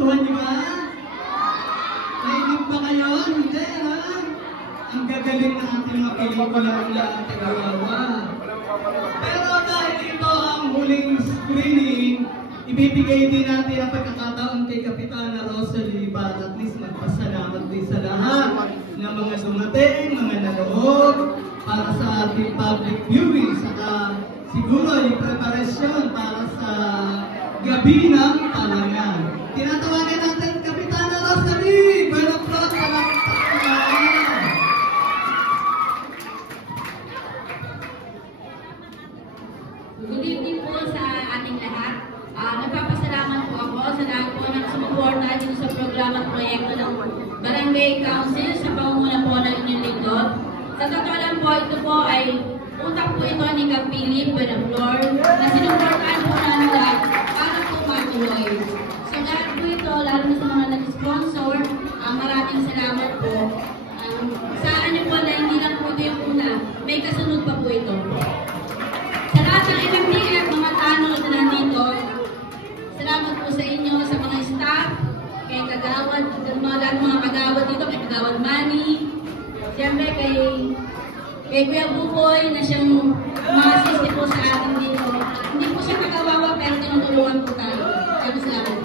Nagustuhan niyo ba? Nainig ba kayo? Hindi, ha? Ang gagaling na ating mga pelikula na tagagawa. Pero dahil ito ang huling screening, ibibigay din natin ang pagkakataon kay Kapitana Rosalie para at least magpasalamat din sa lahat ng mga dumating, mga nanood para sa ating public viewing, saka siguro yung preparasyon para sa gabi ng talangan. Tinatawagan natin Kapitana Rosalie! Buenos Dias! Good evening po sa ating lahat. Nagpapasalamat po ako sa lahat po ng sumuporta dito sa programa at proyekto ng Barangay Council sa pangunguna po ng inyong lingkod. Sa totoo lang po, ito po ay utak po ito ni Kap Philip Benaflor na sinuportahan po namin lahat para po matuloy. So lahat po ito, lalo na sa mga nag-sponsor, maraming salamat po. Saan niyo po na hindi lang po ito yung una, may kasunod pa po ito. Sa lahat ng MMDA at mga tanod na nandito, salamat po sa inyo, sa mga staff, kay Kagawad, lahat mga Kagawad dito, kay Kagawad Manny, siyempre kay Kuya Buboy na siyang ma-assist po sa atin dito. Hindi po siya kagawawa pero tinutulungan po tayo. Salamat.